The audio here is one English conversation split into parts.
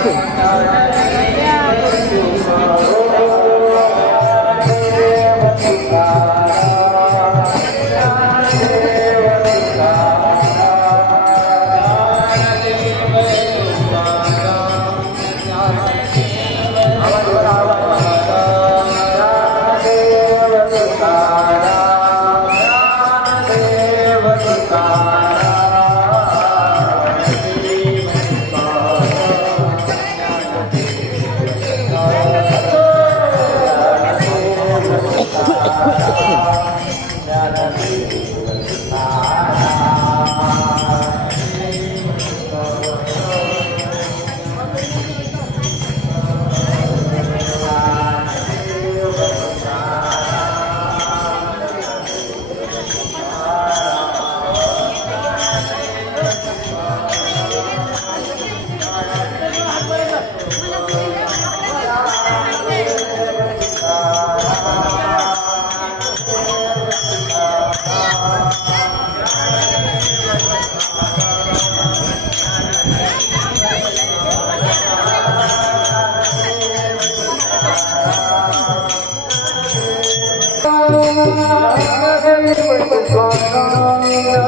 客。I'm gonna get you.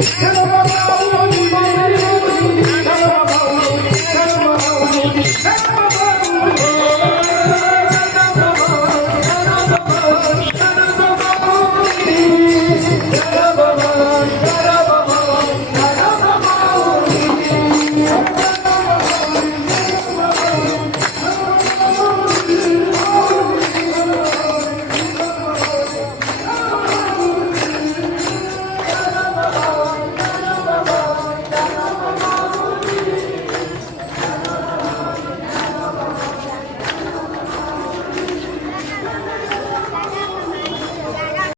Gracias.